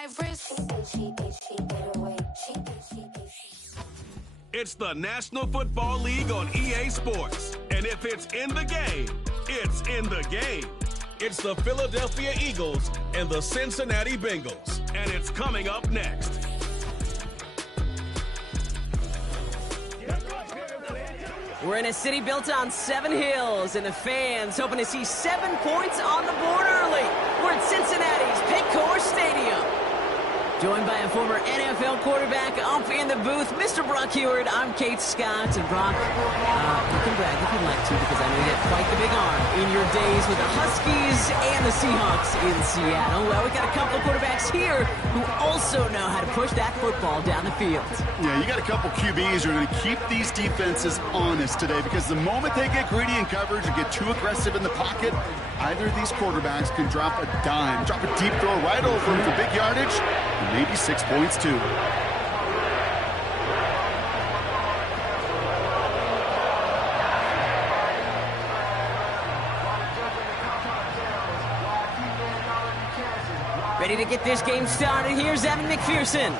my wrist. It's the National Football League on EA Sports. And if it's in the game, it's in the game. It's the Philadelphia Eagles and the Cincinnati Bengals. And it's coming up next. We're in a city built on 7 hills, and the fans hoping to see 7 points on the board early. We're at Cincinnati's Paycor Stadium. Joined by a former NFL quarterback up in the booth, Mr. Brock Heward. I'm Kate Scott. And Brock, you can brag if you'd like to, because I know you had quite the big arm in your days with the Huskies and the Seahawks in Seattle. Well, we got a couple of quarterbacks here who also know how to push that football down the field. Yeah, you got a couple QBs who are going to keep these defenses honest today, because the moment they get greedy in coverage or get too aggressive in the pocket, either of these quarterbacks can drop a dime, drop a deep throw right over them for big yardage, and maybe 6 points too. Ready to get this game started. Here's Evan McPherson.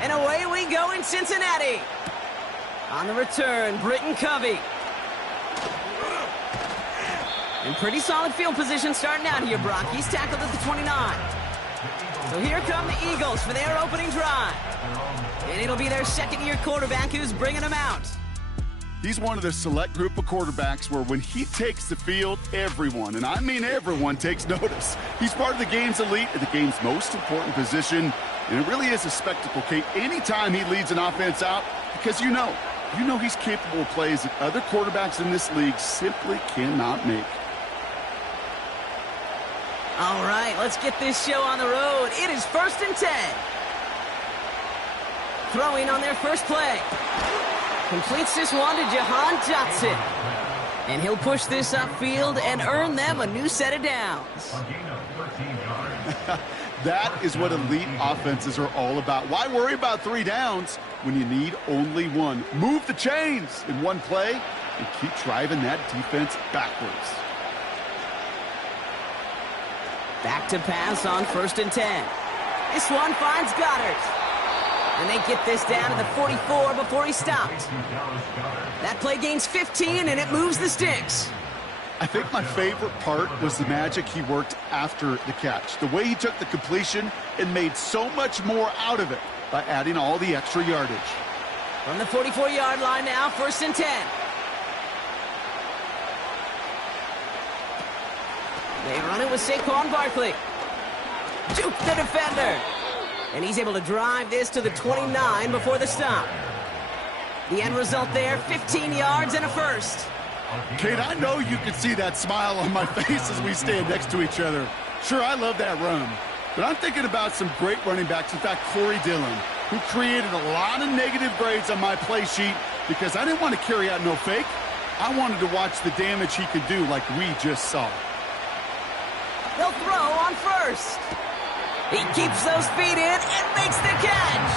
And away we go in Cincinnati. On the return, Britton Covey. In pretty solid field position starting out here, Brock. He's tackled at the 29. So here come the Eagles for their opening drive. And it'll be their second-year quarterback who's bringing them out. He's one of the select group of quarterbacks where when he takes the field, everyone, and I mean everyone, takes notice. He's part of the game's elite at the game's most important position, and it really is a spectacle, Kate, anytime he leads an offense out, because you know he's capable of plays that other quarterbacks in this league simply cannot make. All right, let's get this show on the road. It is 1st and 10. Throwing on their first play. Completes this one to Jahan Johnson. And he'll push this upfield and earn them a new set of downs. That is what elite offenses are all about. Why worry about 3 downs when you need only 1? Move the chains in one play and keep driving that defense backwards. Back to pass on 1st and 10. This one finds Goddard. And they get this down to the 44 before he stopped. That play gains 15, and it moves the sticks. I think my favorite part was the magic he worked after the catch. The way he took the completion and made so much more out of it by adding all the extra yardage. From the 44-yard line now, 1st and 10. They run it with Saquon Barkley. Juke the defender. And he's able to drive this to the 29 before the stop. The end result there, 15 yards and a first. Kate, I know you can see that smile on my face as we stand next to each other. Sure, I love that run. But I'm thinking about some great running backs. In fact, Corey Dillon, who created a lot of negative grades on my play sheet because I didn't want to carry out no fake. I wanted to watch the damage he could do like we just saw. They'll throw on first. He keeps those feet in and makes the catch.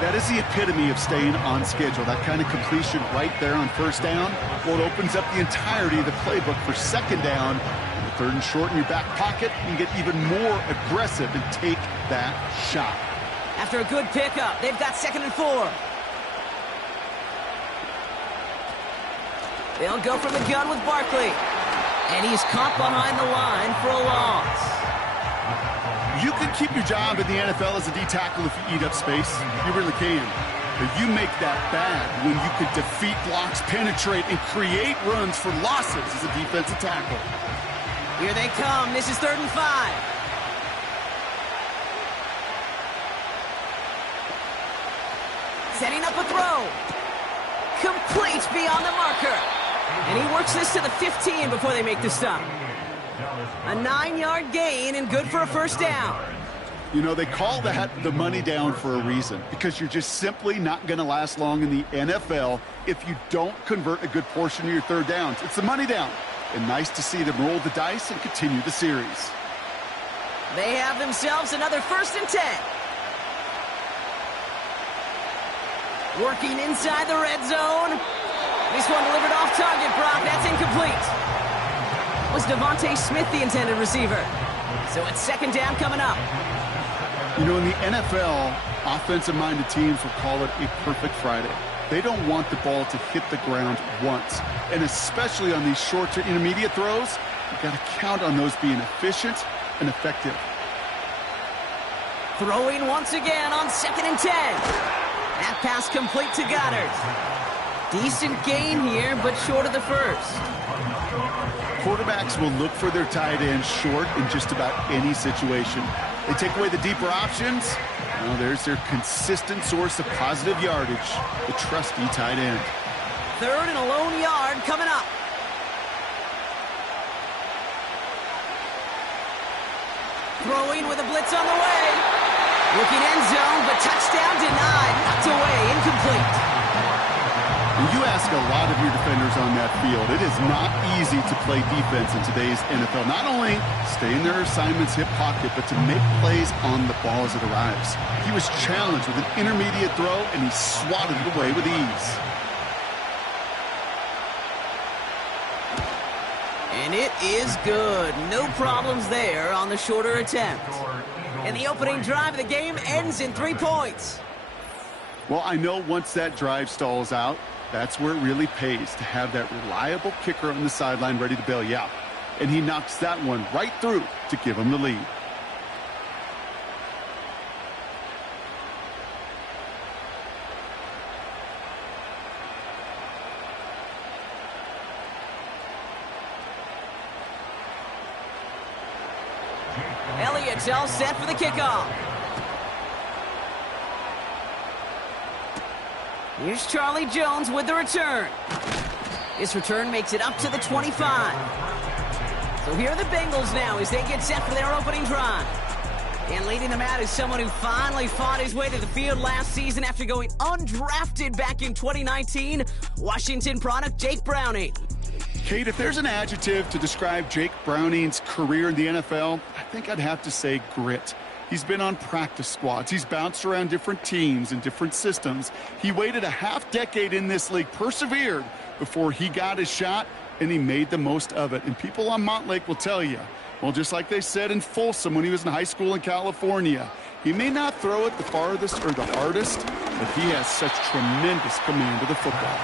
That is the epitome of staying on schedule. That kind of completion right there on 1st down. Well, it opens up the entirety of the playbook for 2nd down. And the 3rd and short in your back pocket, you can get even more aggressive and take that shot. After a good pickup, they've got 2nd and 4. They'll go from the gun with Barkley. And he's caught behind the line for a loss. You can keep your job in the NFL as a D-tackle if you eat up space. You really can. But you make that bad when you could defeat blocks, penetrate, and create runs for losses as a defensive tackle. Here they come. This is 3rd and 5. Setting up a throw. Complete beyond the marker. And he works this to the 15 before they make the stop. A 9-yard gain and good for a 1st down. You know, they call that the money down for a reason, because you're just simply not going to last long in the NFL if you don't convert a good portion of your 3rd downs. It's the money down. And nice to see them roll the dice and continue the series. They have themselves another 1st and 10. Working inside the red zone. This one delivered off target, Brock. That's incomplete. Was Devontae Smith the intended receiver? So it's 2nd down coming up. You know, in the NFL, offensive-minded teams will call it a perfect Friday. They don't want the ball to hit the ground once. And especially on these short to intermediate throws, you've got to count on those being efficient and effective. Throwing once again on 2nd and 10. That pass complete to Goddard. Decent gain here, but short of the first. Quarterbacks will look for their tight end short in just about any situation. They take away the deeper options. Well, there's their consistent source of positive yardage, the trusty tight end. 3rd and a lone yard coming up. Throwing with a blitz on the way. Looking end zone, but touchdown denied. Knocked away, incomplete. And you ask a lot of your defenders on that field. It is not easy to play defense in today's NFL. Not only stay in their assignment's hip pocket, but to make plays on the ball as it arrives. He was challenged with an intermediate throw, and he swatted it away with ease. And it is good. No problems there on the shorter attempt. And the opening drive of the game ends in 3 points. Well, I know once that drive stalls out, that's where it really pays to have that reliable kicker on the sideline ready to bail you out. And he knocks that one right through to give him the lead. Elliott's all set for the kickoff. Here's Charlie Jones with the return. This return makes it up to the 25. So here are the Bengals now as they get set for their opening drive. And leading them out is someone who finally fought his way to the field last season after going undrafted back in 2019. Washington product Jake Browning. Kate, if there's an adjective to describe Jake Browning's career in the NFL, I think I'd have to say grit. He's been on practice squads. He's bounced around different teams and different systems. He waited a half-decade in this league, persevered before he got his shot, and he made the most of it. And people on Montlake will tell you, well, just like they said in Folsom when he was in high school in California, he may not throw it the farthest or the hardest, but he has such tremendous command of the football.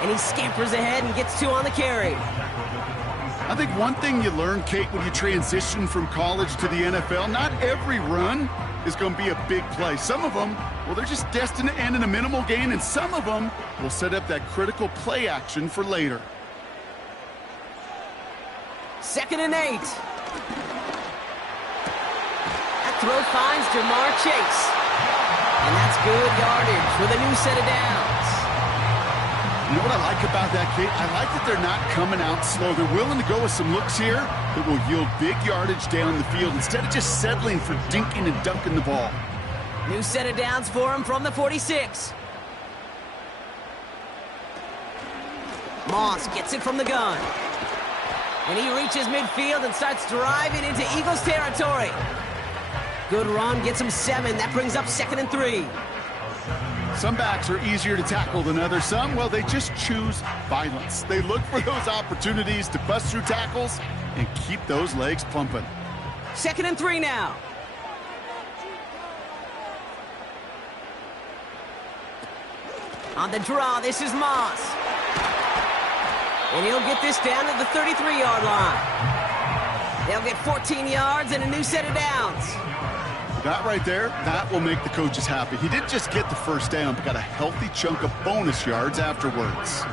And he scampers ahead and gets 2 on the carry. I think one thing you learn, Kate, when you transition from college to the NFL, not every run is going to be a big play. Some of them, well, they're just destined to end in a minimal gain, and some of them will set up that critical play action for later. 2nd and 8. That throw finds Jamar Chase. And that's good yardage with a new set of downs. You know what I like about that, Kate? I like that they're not coming out slow. They're willing to go with some looks here that will yield big yardage down the field instead of just settling for dinking and dunking the ball. New set of downs for him from the 46. Moss gets it from the gun. And he reaches midfield and starts driving into Eagles territory. Good run, gets him 7. That brings up 2nd and 3. Some backs are easier to tackle than others. Some, well, they just choose violence. They look for those opportunities to bust through tackles and keep those legs pumping. 2nd and 3 now. On the draw, this is Moss. And he'll get this down to the 33-yard line. They'll get 14 yards and a new set of downs. That right there, that will make the coaches happy. He didn't just get the first down, but got a healthy chunk of bonus yards afterwards.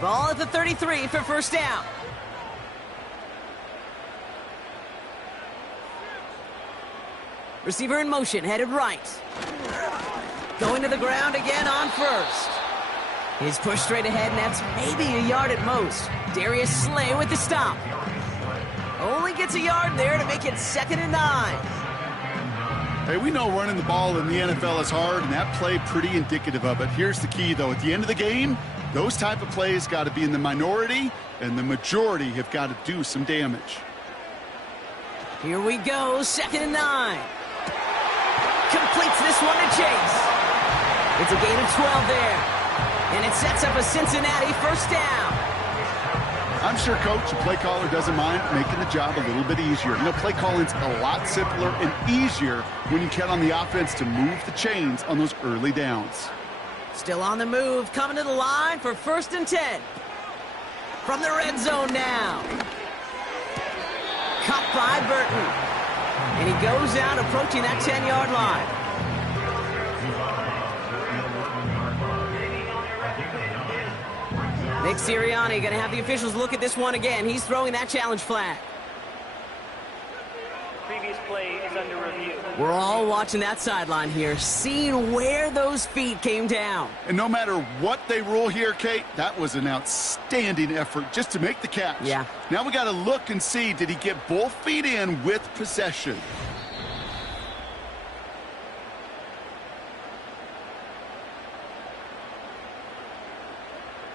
Ball at the 33 for first down. Receiver in motion, headed right. Going to the ground again on first. His push straight ahead, and that's maybe a yard at most. Darius Slay with the stop. Only gets a yard there to make it 2nd and 9. Hey, we know running the ball in the NFL is hard, and that play pretty indicative of it. Here's the key, though. At the end of the game, those type of plays got to be in the minority, and the majority have got to do some damage. Here we go, 2nd and 9. Completes this one to Chase. It's a gain of 12 there. And it sets up a Cincinnati first down. I I'm sure, Coach, the play caller doesn't mind making the job a little bit easier. You know, play calling's a lot simpler and easier when you count on the offense to move the chains on those early downs. Still on the move, coming to the line for 1st and 10. From the red zone now. Caught by Burton. And he goes out approaching that 10-yard line. Nick Sirianni going to have the officials look at this one again. He's throwing that challenge flag. Previous play is under review. We're all watching that sideline here, seeing where those feet came down. And no matter what they rule here, Kate, that was an outstanding effort just to make the catch. Yeah. Now we got to look and see, did he get both feet in with possession?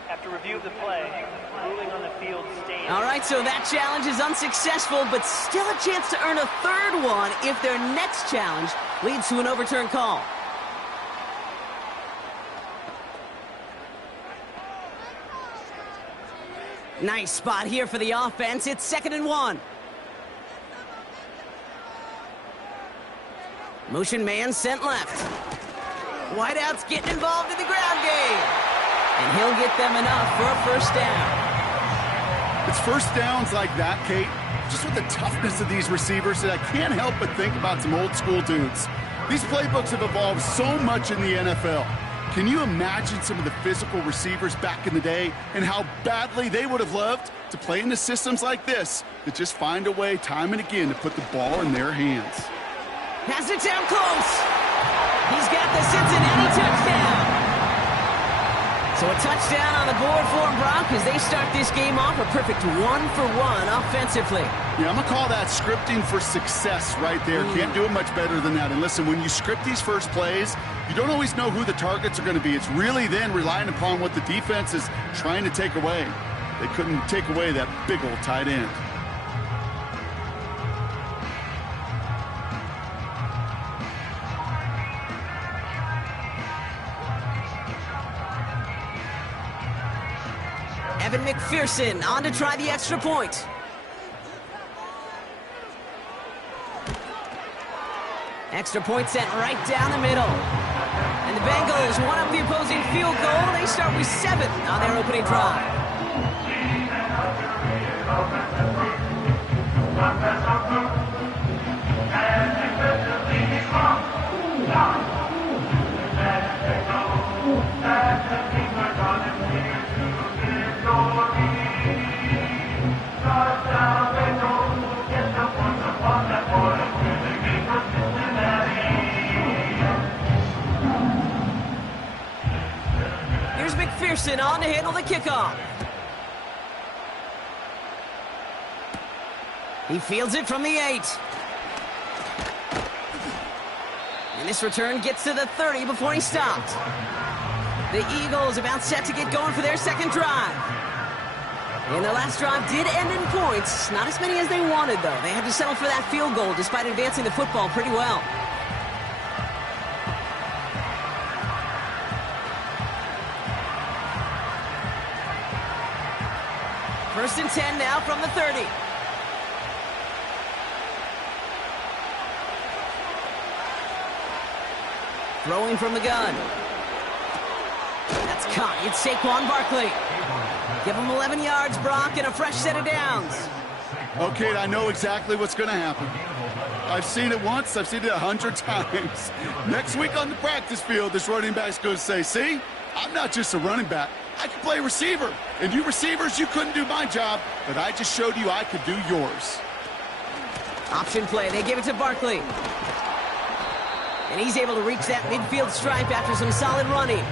After review of the play, ruling on the field stands. All right, so that challenge is unsuccessful, but still a chance to earn a 3rd one if their next challenge leads to an overturned call. Nice spot here for the offense. It's 2nd and 1. Motion man sent left. Wideout's getting involved in the ground game. And he'll get them enough for a 1st down. It's 1st downs like that, Kate, just with the toughness of these receivers, that I can't help but think about some old school dudes. These playbooks have evolved so much in the NFL. Can you imagine some of the physical receivers back in the day and how badly they would have loved to play in the systems like this that just find a way time and again to put the ball in their hands? Has it down close. He's got the Cincinnati touchdown. So a touchdown on the board for them, Brock, as they start this game off a perfect 1-for-1 offensively. Yeah, I'm going to call that scripting for success right there. Can't do it much better than that. And listen, when you script these first plays, you don't always know who the targets are going to be. It's really then relying upon what the defense is trying to take away. They couldn't take away that big old tight end. Evan McPherson on to try the extra point. Extra point sent right down the middle. And the Bengals one up the opposing field goal. They start with 7 on their opening drive. McPherson on to handle the kickoff. He fields it from the 8. And this return gets to the 30 before he stopped. The Eagles about set to get going for their 2nd drive. And their last drive did end in points. Not as many as they wanted, though. They had to settle for that field goal despite advancing the football pretty well. First and 10 now from the 30. Throwing from the gun. That's caught. It's Saquon Barkley. Give him 11 yards, Brock, and a fresh set of downs. Okay, I know exactly what's going to happen. I've seen it once. I've seen it 100 times. Next week on the practice field, this running back's going to say, see, I'm not just a running back. I can play receiver. And you receivers, you couldn't do my job, but I just showed you I could do yours. Option play. They give it to Barkley. And he's able to reach that midfield stripe after some solid running.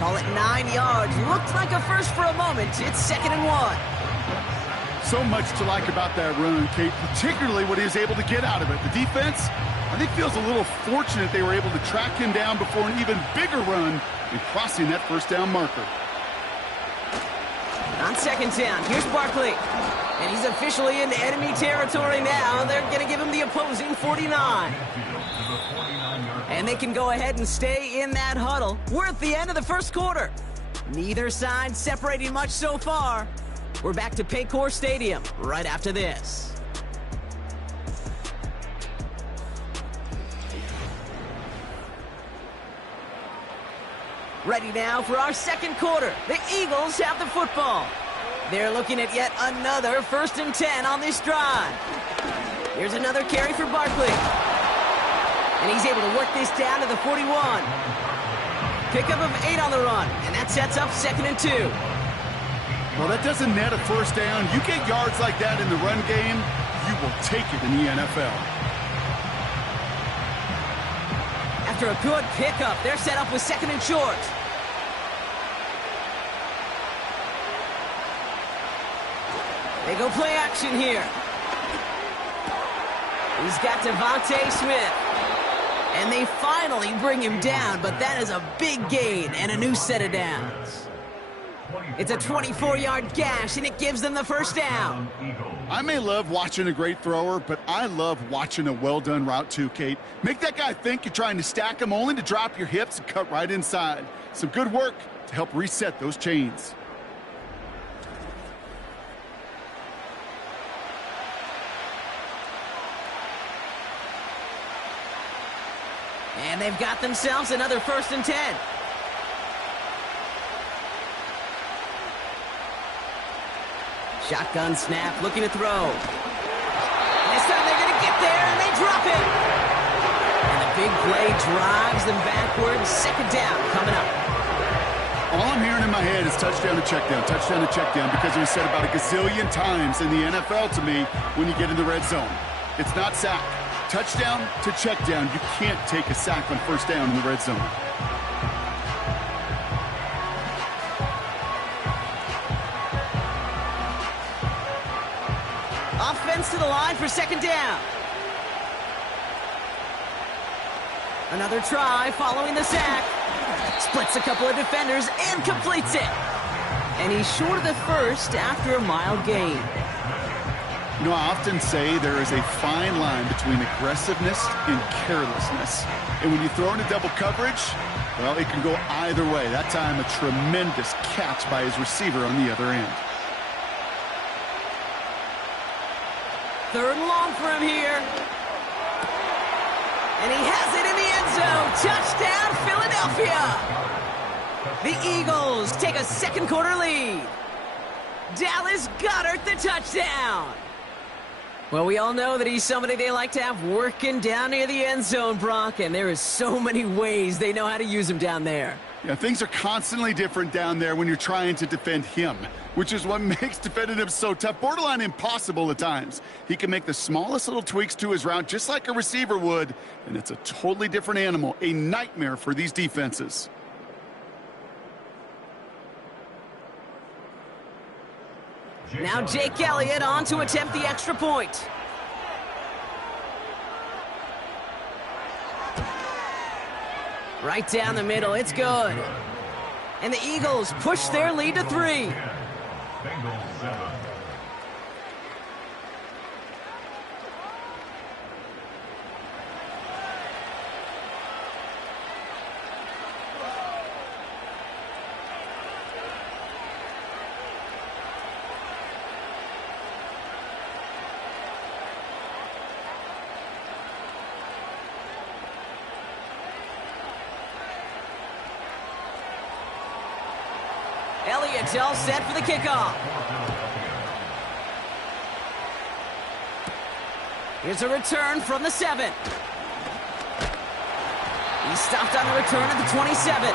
Call it 9 yards. Looked like a first for a moment. It's 2nd and 1. So much to like about that run, Kate, particularly what he was able to get out of it. The defense, I think, feels a little fortunate they were able to track him down before an even bigger run and crossing that 1st down marker. On 2nd down, here's Barkley. And he's officially into enemy territory now. They're going to give him the opposing 49. And they can go ahead and stay in that huddle. We're at the end of the 1st quarter. Neither side separating much so far. We're back to Paycor Stadium right after this. Ready now for our second quarter. The Eagles have the football. They're looking at yet another 1st and 10 on this drive. Here's another carry for Barkley. And he's able to work this down to the 41. Pickup of 8 on the run, and that sets up 2nd and 2. Well, that doesn't net a first down. You get yards like that in the run game, you will take it in the NFL. After a good pickup, they're set up with 2nd and short. They go play action here. He's got Devontae Smith. And they finally bring him down, but that is a big gain and a new set of downs. It's a 24-yard gash, and it gives them the first down. I may love watching a great thrower, but I love watching a well-done route too, Kate. Make that guy think you're trying to stack him only to drop your hips and cut right inside. Some good work to help reset those chains. And they've got themselves another 1st and 10. Shotgun snap, looking to throw. This time they're going to get there, and they drop it. And the big play drives them backwards. 2nd down coming up. All I'm hearing in my head is touchdown to check down, because it was said about a gazillion times in the NFL to me when you get in the red zone. It's not sack. Touchdown to check down. You can't take a sack on 1st down in the red zone. Offense to the line for 2nd down. Another try following the sack. Splits a couple of defenders and completes it. And he's short of the first after a mild gain. You know, I often say there is a fine line between aggressiveness and carelessness. And when you throw into double coverage, well, it can go either way. That time, a tremendous catch by his receiver on the other end. 3rd and long for him here. And he has it in the end zone. Touchdown, Philadelphia. The Eagles take a 2nd quarter lead. Dallas Goedert the touchdown. Well, we all know that he's somebody they like to have working down near the end zone, Brock, and there is so many ways they know how to use him down there. Yeah, things are constantly different down there when you're trying to defend him, which is what makes defending him so tough, borderline impossible at times. He can make the smallest little tweaks to his route just like a receiver would, and it's a totally different animal, a nightmare for these defenses. Now Jake Elliott on to attempt the extra point. Right down the middle, it's good. And the Eagles push their lead to 3. Bengals 7. Elliott's all set for the kickoff. Here's a return from the 7. He's stopped on the return at the 27.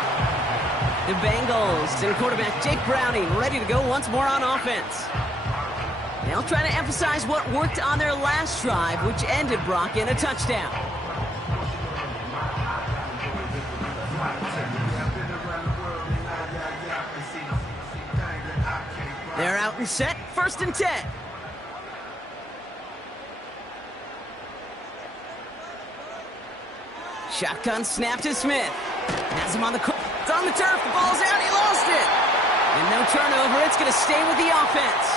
The Bengals and quarterback Jake Browning ready to go once more on offense. They'll try to emphasize what worked on their last drive, which ended, Brock, in a touchdown. They're out and set, 1st and 10. Shotgun snap to Smith. Has him on the it's on the turf, the ball's out, he lost it. And no turnover, it's going to stay with the offense.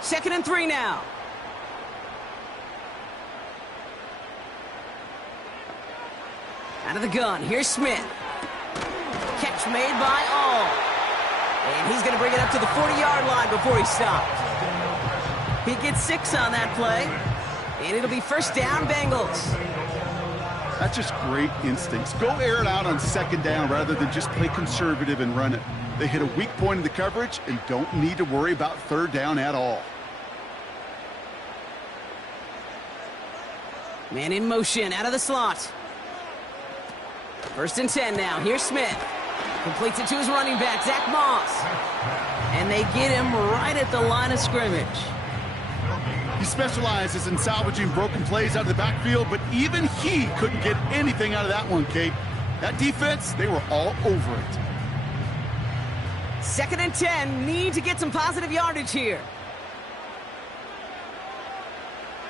Second and 3 now. Out of the gun, here's Smith. Catch made by All. And he's going to bring it up to the 40-yard line before he stops. He gets 6 on that play. And it'll be first down, Bengals. That's just great instincts. Go air it out on second down rather than just play conservative and run it. They hit a weak point in the coverage and don't need to worry about third down at all. Man in motion, out of the slot. First and 10 now. Here's Smith. Completes it to his running back, Zach Moss. And they get him right at the line of scrimmage. He specializes in salvaging broken plays out of the backfield, but even he couldn't get anything out of that one, Kate. That defense, they were all over it. Second and 10, need to get some positive yardage here.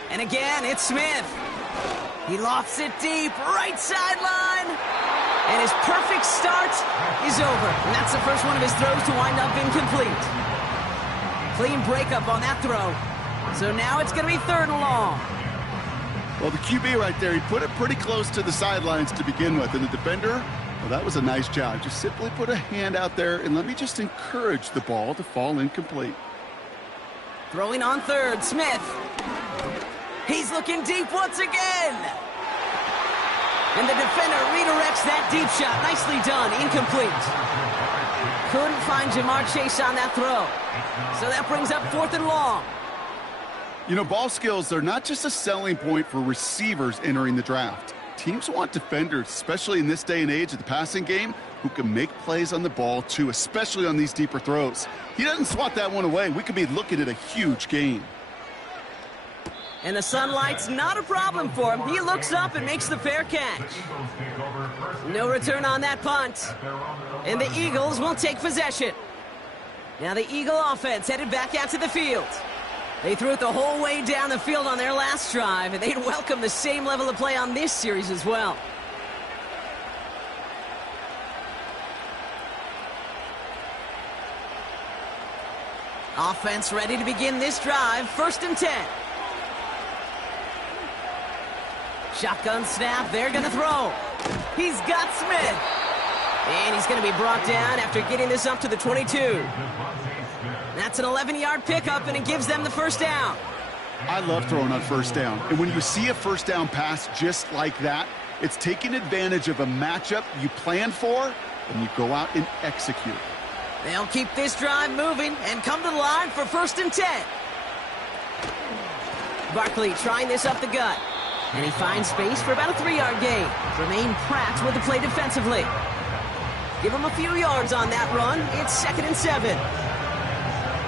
And again, it's Smith. He lofts it deep, right sideline. And his perfect start is over. And that's the first one of his throws to wind up incomplete. Clean breakup on that throw. So now it's going to be third and long. Well, the QB right there, he put it pretty close to the sidelines to begin with. And the defender, well, that was a nice job. Just simply put a hand out there and let me just encourage the ball to fall incomplete. Throwing on third, Smith. He's looking deep once again. And the defender redirects that deep shot. Nicely done. Incomplete. Couldn't find Jamar Chase on that throw. So that brings up fourth and long. You know, ball skills, they're not just a selling point for receivers entering the draft. Teams want defenders, especially in this day and age of the passing game, who can make plays on the ball, too, especially on these deeper throws. He doesn't swat that one away. We could be looking at a huge gain. And the sunlight's not a problem for him. He looks up and makes the fair catch. No return on that punt. And the Eagles will take possession. Now the Eagle offense headed back out to the field. They threw it the whole way down the field on their last drive, and they'd welcome the same level of play on this series as well. Offense ready to begin this drive. First and 10. Shotgun snap. They're going to throw. He's got Smith. And he's going to be brought down after getting this up to the 22. That's an 11-yard pickup, and it gives them the first down. I love throwing on first down. And when you see a first down pass just like that, it's taking advantage of a matchup you planned for, and you go out and execute. They'll keep this drive moving and come to the line for first and 10. Barkley trying this up the gut. And he finds space for about a 3-yard gain. Jermaine Pratt with the play defensively. Give him a few yards on that run. It's second and 7.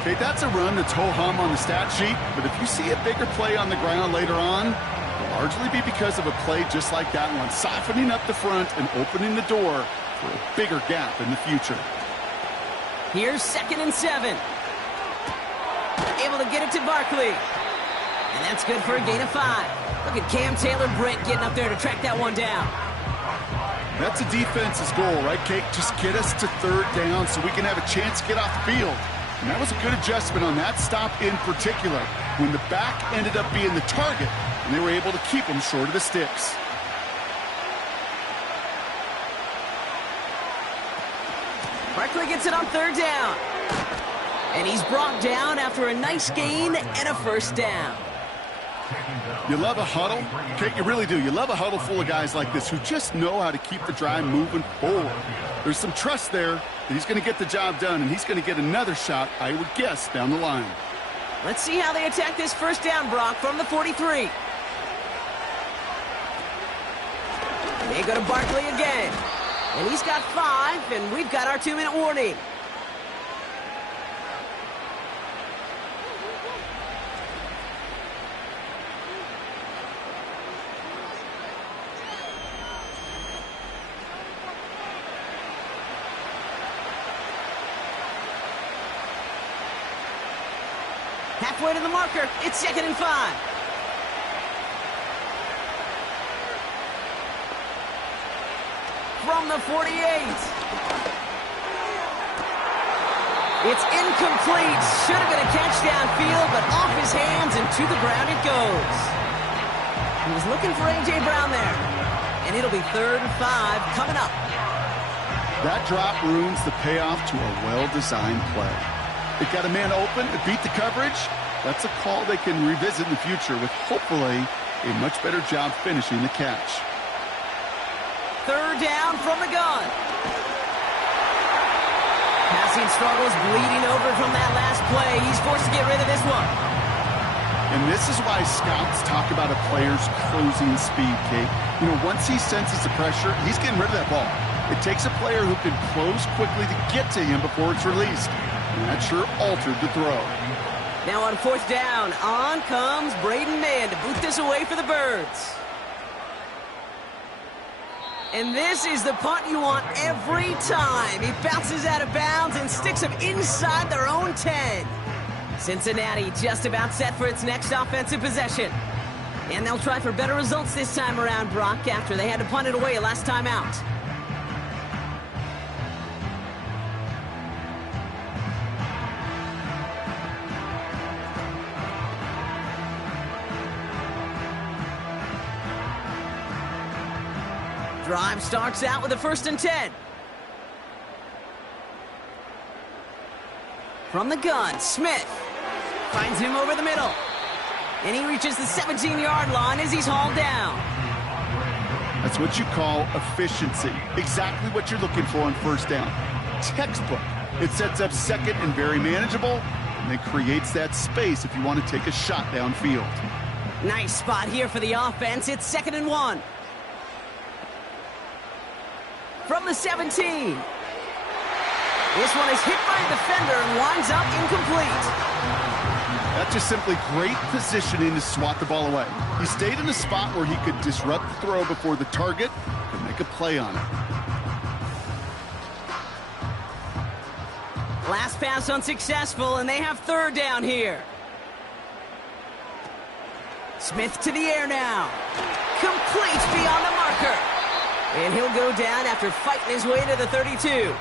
Okay, that's a run that's ho-hum on the stat sheet, but if you see a bigger play on the ground later on, it'll largely be because of a play just like that one, softening up the front and opening the door for a bigger gap in the future. Here's second and 7. Able to get it to Barkley. And that's good for a gain of 5. Look at Cam Taylor-Britt getting up there to track that one down. That's a defense's goal, right, Kate? Just get us to third down so we can have a chance to get off the field. And that was a good adjustment on that stop in particular, when the back ended up being the target, and they were able to keep him short of the sticks. Barkley gets it on third down. And he's brought down after a nice gain and a first down. You love a huddle? Kate, you really do. You love a huddle full of guys like this who just know how to keep the drive moving forward. There's some trust there that he's going to get the job done, and he's going to get another shot, I would guess, down the line. Let's see how they attack this first down, Brock, from the 43. They go to Barkley again. And he's got 5, and we've got our 2-minute warning. Halfway to the marker, it's second and 5. From the 48. It's incomplete. Should have been a catch downfield, but off his hands and to the ground it goes. He was looking for A.J. Brown there. And it'll be 3rd and 5 coming up. That drop ruins the payoff to a well-designed play. It got a man open, it beat the coverage. That's a call they can revisit in the future with hopefully a much better job finishing the catch. 3rd down from the gun. Passing struggles, bleeding over from that last play. He's forced to get rid of this one. And this is why scouts talk about a player's closing speed, Kate. You know, once he senses the pressure, he's getting rid of that ball. It takes a player who can close quickly to get to him before it's released. And that sure altered the throw. Now on 4th down, on comes Braden Mann to boot this away for the Birds. And this is the punt you want every time. He bounces out of bounds and sticks them inside their own 10. Cincinnati just about set for its next offensive possession. And they'll try for better results this time around, Brock, after they had to punt it away last time out. Drive starts out with a 1st and 10. From the gun, Smith finds him over the middle. And he reaches the 17-yard line as he's hauled down. That's what you call efficiency. Exactly what you're looking for on 1st down. Textbook. It sets up 2nd and very manageable, and then creates that space if you want to take a shot downfield. Nice spot here for the offense. It's 2nd and 1. From the 17. This one is hit by a defender and winds up incomplete. That's just simply great positioning to swat the ball away. He stayed in a spot where he could disrupt the throw before the target could make a play on it. Last pass unsuccessful, and they have 3rd down here. Smith to the air now. Complete beyond the marker. And he'll go down after fighting his way to the 32.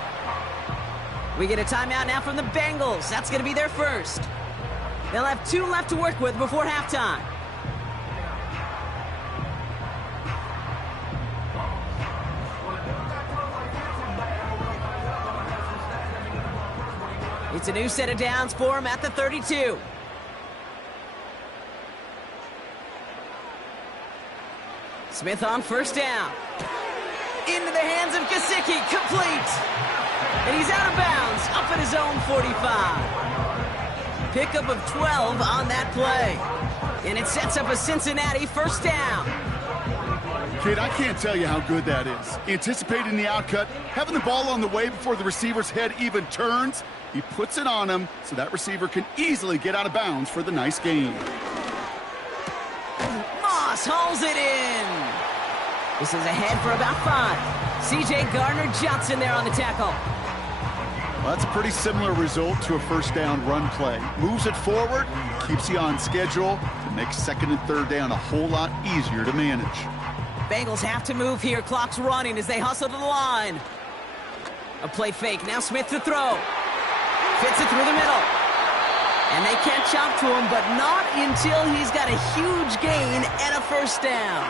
We get a timeout now from the Bengals. That's going to be their first. They'll have 2 left to work with before halftime. It's a new set of downs for him at the 32. Smith on 1st down. Into the hands of Gesicki, complete. And he's out of bounds, up at his own 45. Pickup of 12 on that play. And it sets up a Cincinnati 1st down. Kid, I can't tell you how good that is. Anticipating the outcut, having the ball on the way before the receiver's head even turns. He puts it on him so that receiver can easily get out of bounds for the nice gain. Moss hauls it in. This is ahead for about 5. C.J. Gardner-Johnson there on the tackle. Well, that's a pretty similar result to a 1st down run play. Moves it forward, keeps you on schedule to make 2nd and 3rd down a whole lot easier to manage. Bengals have to move here. Clock's running as they hustle to the line. A play fake. Now Smith to throw. Fits it through the middle. And they catch up to him, but not until he's got a huge gain and a 1st down.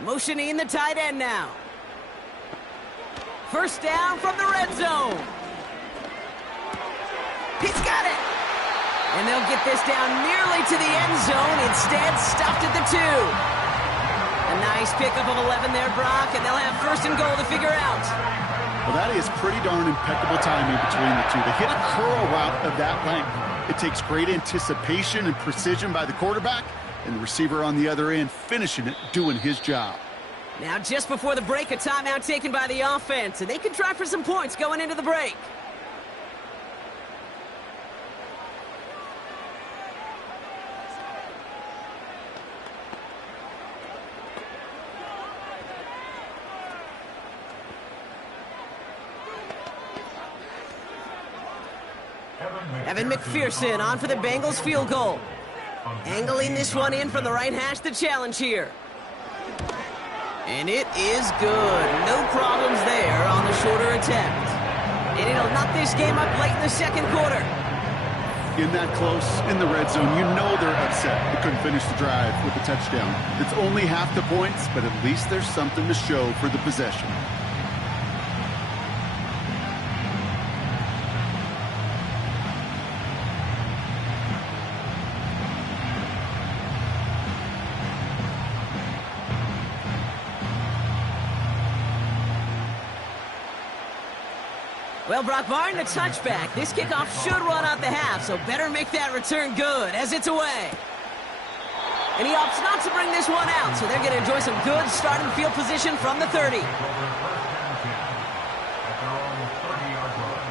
Motioning the tight end now. 1st down from the red zone. He's got it. And they'll get this down nearly to the end zone. Instead, stopped at the 2. A nice pickup of 11 there, Brock, and they'll have 1st and goal to figure out. Well, that is pretty darn impeccable timing between the 2. To hit a curl route of that length, it takes great anticipation and precision by the quarterback, and the receiver on the other end finishing it, doing his job. Now, just before the break, a timeout taken by the offense, and they can try for some points going into the break. Evan McPherson on for the Bengals field goal. Angling this one in from the right hash, the challenge here. And it is good. No problems there on the shorter attempt. And it'll knock this game up late in the second quarter. In that close, in the red zone, you know they're upset. They couldn't finish the drive with a touchdown. It's only half the points, but at least there's something to show for the possession. Well, Brock, barring the touchback, this kickoff should run out the half, so better make that return good as it's away. And he opts not to bring this one out, so they're going to enjoy some good starting field position from the 30. At their own 30-yard line.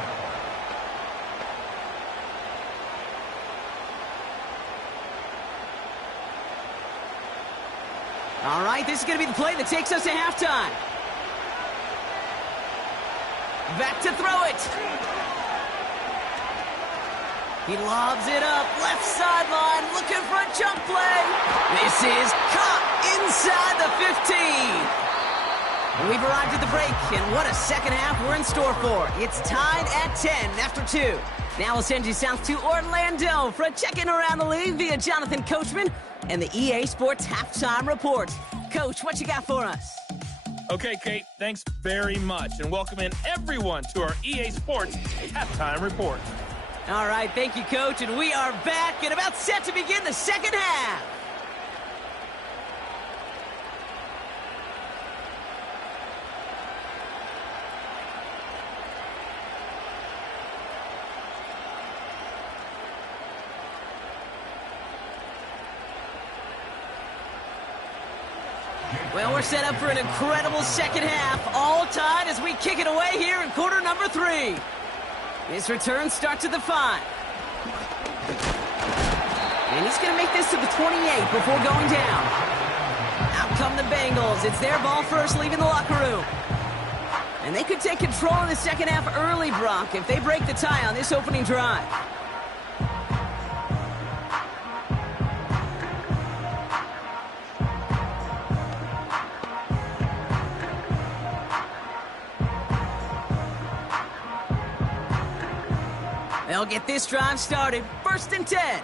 All right, this is going to be the play that takes us to halftime. Back to throw it. He lobs it up, left sideline, looking for a jump play. This is caught inside the 15. And we've arrived at the break, and what a second half we're in store for. It's tied at 10 after 2. Now we'll send you south to Orlando for a check-in around the league via Jonathan Coachman and the EA Sports Halftime Report. Coach, what you got for us? Okay, Kate, thanks very much, and welcome in everyone to our EA Sports Halftime Report. All right, thank you, Coach, and we are back and about set to begin the second half. Well, we're set up for an incredible second half, all tied as we kick it away here in quarter number 3. His return starts at the 5. And he's going to make this to the 28 before going down. Out come the Bengals. It's their ball first, leaving the locker room. And they could take control in the second half early, Brock, if they break the tie on this opening drive. They'll get this drive started. 1st and 10.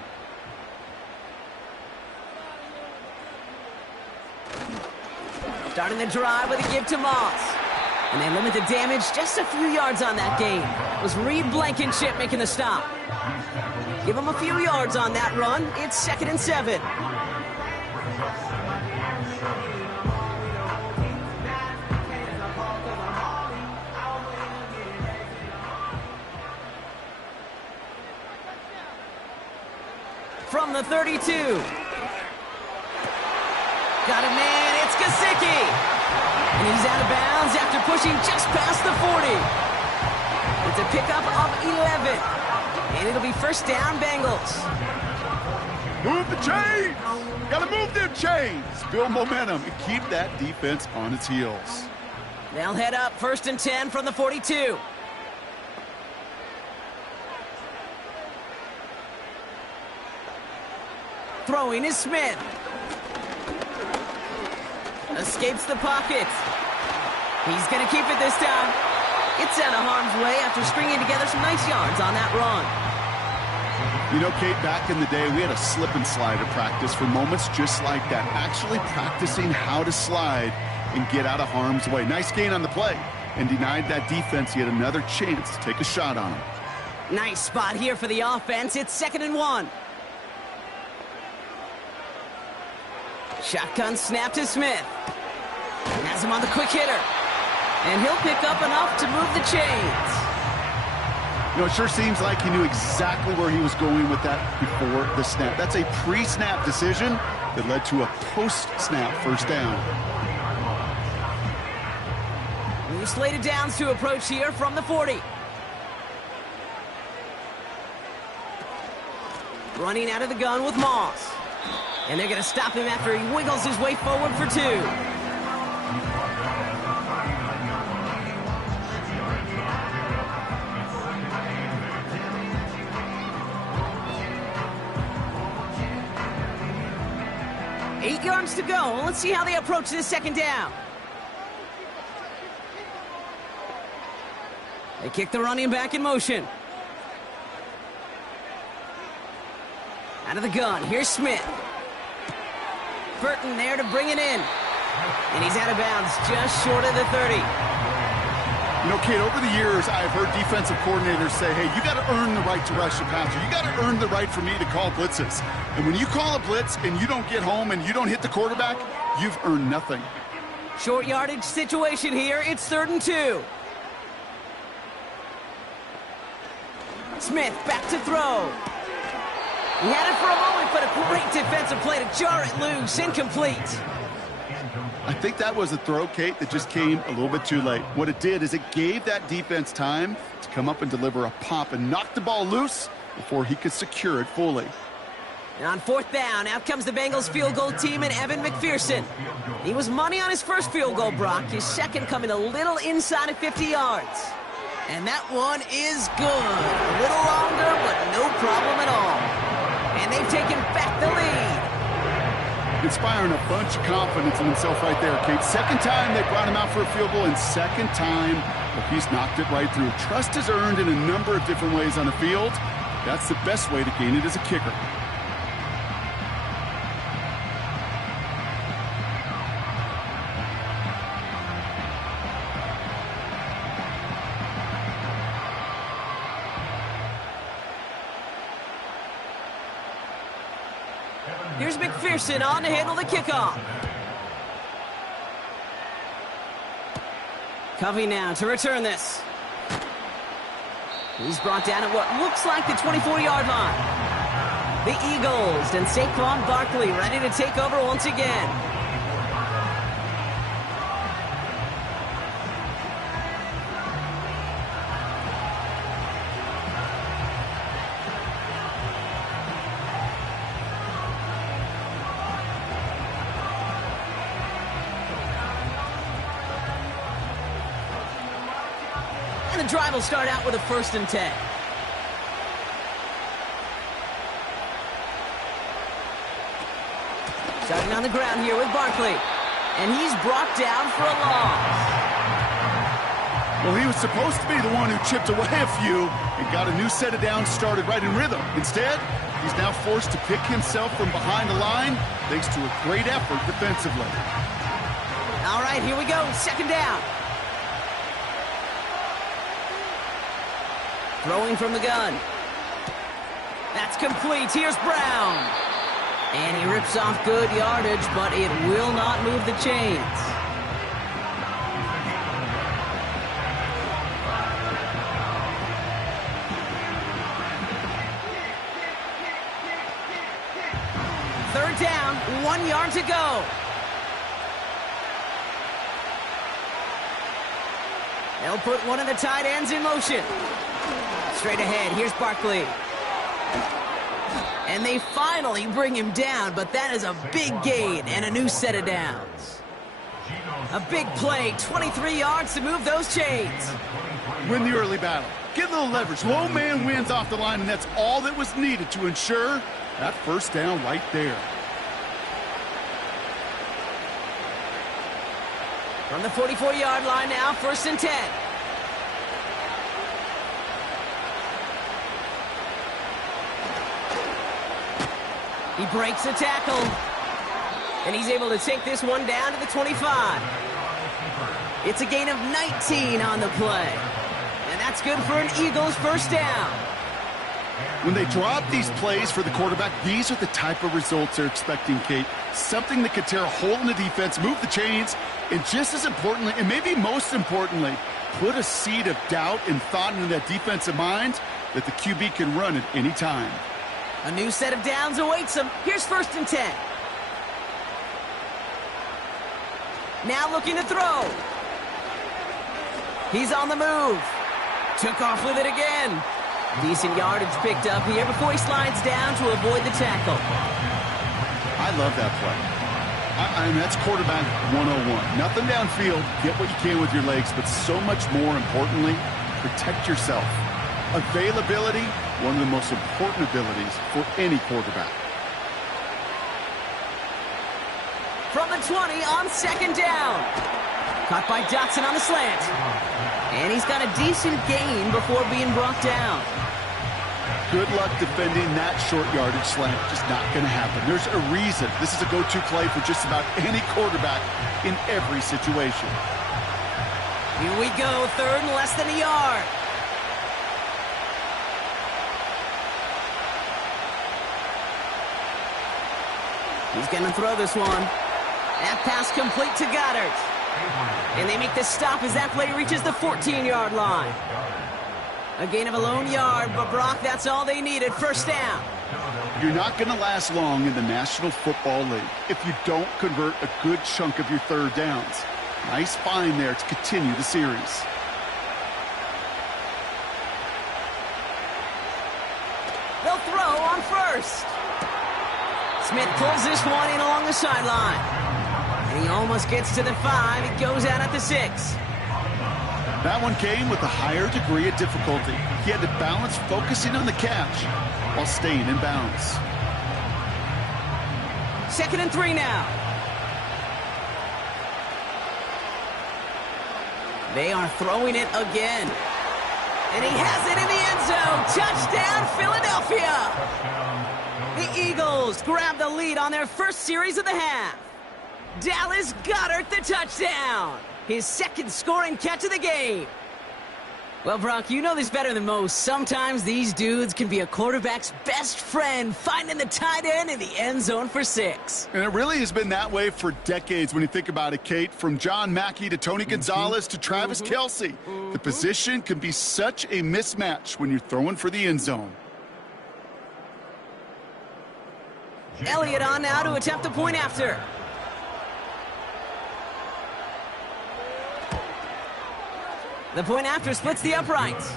Starting the drive with a give to Moss. And they limit the damage just a few yards on that gain. It was Reed Blankenship making the stop. Give him a few yards on that run. It's 2nd and 7. From the 32. Got a man, it's Gesicki. And he's out of bounds after pushing just past the 40. It's a pickup of 11. And it'll be 1st down, Bengals. Move the chains! Gotta move them chains! Build momentum and keep that defense on its heels. They'll head up 1st and 10 from the 42. Throwing is Smith. Escapes the pocket. He's going to keep it this time. It's out of harm's way after stringing together some nice yards on that run. You know, Kate, back in the day, we had a slip and slide at practice for moments just like that. Actually practicing how to slide and get out of harm's way. Nice gain on the play and denied that defense yet another chance to take a shot on him. Nice spot here for the offense. It's 2nd and 1. Shotgun snap to Smith. Has him on the quick hitter. And he'll pick up enough to move the chains. You know, it sure seems like he knew exactly where he was going with that before the snap. That's a pre-snap decision that led to a post-snap 1st down. New slated downs to approach here from the 40. Running out of the gun with Moss. And they're going to stop him after he wiggles his way forward for 2. 8 yards to go. Let's see how they approach this second down. They kick the running back in motion. Out of the gun, here's Smith. Burton there to bring it in. And he's out of bounds, just short of the 30. You know, Kate, over the years, I've heard defensive coordinators say, hey, you got to earn the right to rush the passer. You got to earn the right for me to call blitzes. And when you call a blitz and you don't get home and you don't hit the quarterback, you've earned nothing. Short yardage situation here. It's 3rd and 2. Smith back to throw. He had it for a moment, but a great defensive play to jar it loose. Incomplete. I think that was a throw, Kate, that just came a little bit too late. What it did is it gave that defense time to come up and deliver a pop and knock the ball loose before he could secure it fully. And on 4th down, out comes the Bengals field goal team and Evan McPherson. He was money on his first field goal, Brock. His second coming a little inside of 50 yards. And that one is good. A little longer, but no problem at all. And they've taken back the lead. Inspiring a bunch of confidence in himself right there, Kate. Second time they brought him out for a field goal, and second time, well, he's knocked it right through. Trust is earned in a number of different ways on the field. That's the best way to gain it as a kicker. Here's McPherson on to handle the kickoff. Covey now to return this. He's brought down at what looks like the 24-yard line. The Eagles and Saquon Barkley ready to take over once again. And the drive will start out with a 1st and 10. Starting on the ground here with Barkley. And he's brought down for a loss. Well, he was supposed to be the one who chipped away a few and got a new set of downs started right in rhythm. Instead, he's now forced to pick himself from behind the line thanks to a great effort defensively. All right, here we go. 2nd down. Throwing from the gun. That's complete. Here's Brown. And he rips off good yardage, but it will not move the chains. Third down, 1 yard to go. They'll put one of the tight ends in motion. Straight ahead, here's Barkley. And they finally bring him down, but that is a big gain and a new set of downs. A big play, 23 yards to move those chains. Win the early battle. Get a little leverage. Low man wins off the line, and that's all that was needed to ensure that 1st down right there. From the 44-yard line now, 1st and 10. He breaks the tackle. And he's able to take this one down to the 25. It's a gain of 19 on the play. And that's good for an Eagles 1st down. When they drop these plays for the quarterback, these are the type of results they're expecting, Kate. Something that could tear a hole in the defense, move the chains, and just as importantly, and maybe most importantly, put a seed of doubt and thought into that defensive mind that the QB can run at any time. A new set of downs awaits him. Here's 1st and 10. Now looking to throw. He's on the move. Took off with it again. Decent yardage picked up here before he slides down to avoid the tackle. I love that play. I mean, that's quarterback 101. Nothing downfield. Get what you can with your legs, but so much more importantly, protect yourself. Availability, one of the most important abilities for any quarterback. from the 20 on second down. Caught by Dotson on the slant. And he's got a decent gain before being brought down. Good luck defending that short yardage slant. Just not going to happen. There's a reason this is a go-to play for just about any quarterback in every situation. Here we go, third and less than a yard. He's going to throw this one. That pass complete to Goddard. And they make the stop as that play reaches the 14-yard line. A gain of a lone yard, but Brock, that's all they needed. First down. You're not going to last long in the National Football League if you don't convert a good chunk of your third downs. Nice find there to continue the series. They'll throw on first. Smith pulls this one in along the sideline. And he almost gets to the 5. He goes out at the 6. That one came with a higher degree of difficulty. He had to balance focusing on the catch while staying in bounds. 2nd and 3 now. They are throwing it again. And he has it in the end zone. Touchdown, Philadelphia. The Eagles grab the lead on their first series of the half. Dallas Goedert the touchdown. His second scoring catch of the game. Well, Brock, you know this better than most. Sometimes these dudes can be a quarterback's best friend, finding the tight end in the end zone for 6. And it really has been that way for decades when you think about it, Kate. From John Mackey to Tony Gonzalez to Travis Kelce. The position can be such a mismatch when you're throwing for the end zone. Elliott on now to attempt the point after. The point after splits the uprights.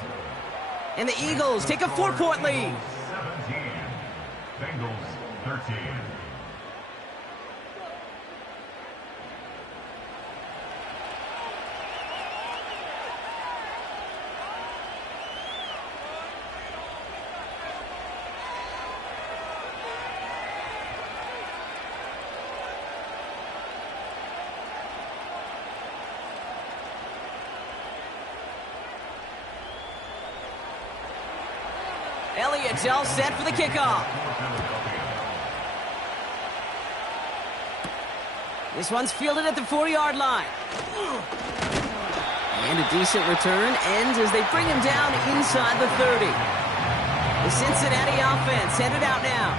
And the Eagles take a 4-point lead. 17. Bengals 13. Elliott's all set for the kickoff. This one's fielded at the 40-yard line. And a decent return ends as they bring him down inside the 30. The Cincinnati offense headed out now.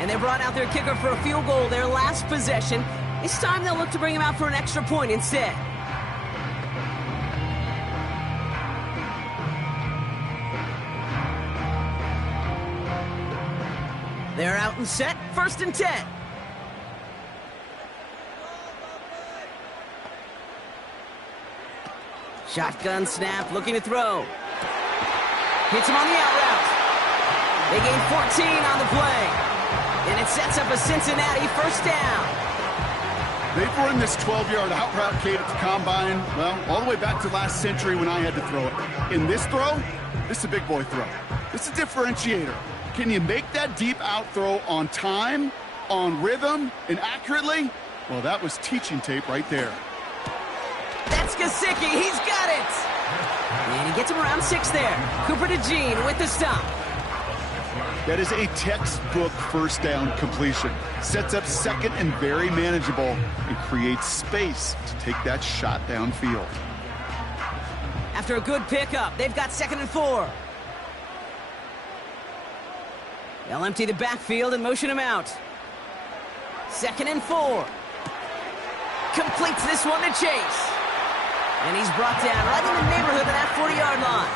And they brought out their kicker for a field goal their last possession. This time they'll look to bring him out for an extra point instead. They're out and set, 1st and 10. Shotgun snap, looking to throw. Hits him on the out route. They gain 14 on the play. And it sets up a Cincinnati first down. They've run this 12-yard out route, Kate, at the combine, well, all the way back to last century when I had to throw it. In this throw, this is a big boy throw. This is a differentiator. Can you make that deep out throw on time, on rhythm, and accurately? Well, that was teaching tape right there. That's Gesicki. He's got it. And he gets him around 6 there. Cooper to Jean with the stop. That is a textbook first down completion. Sets up 2nd and very manageable and creates space to take that shot downfield. After a good pickup, they've got 2nd and 4. They'll empty the backfield and motion him out. 2nd and 4. Completes this one to Chase. And he's brought down right in the neighborhood of that 40-yard line.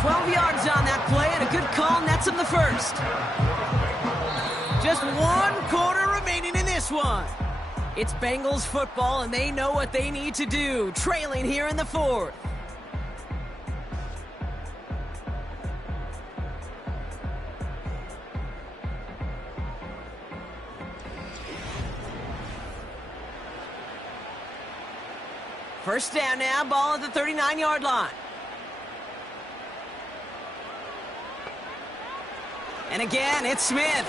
12 yards on that play, and a good call nets him the first. Just 1 quarter remaining in this one. It's Bengals football, and they know what they need to do, trailing here in the 4th. First down now, ball at the 39-yard line. And again, it's Smith.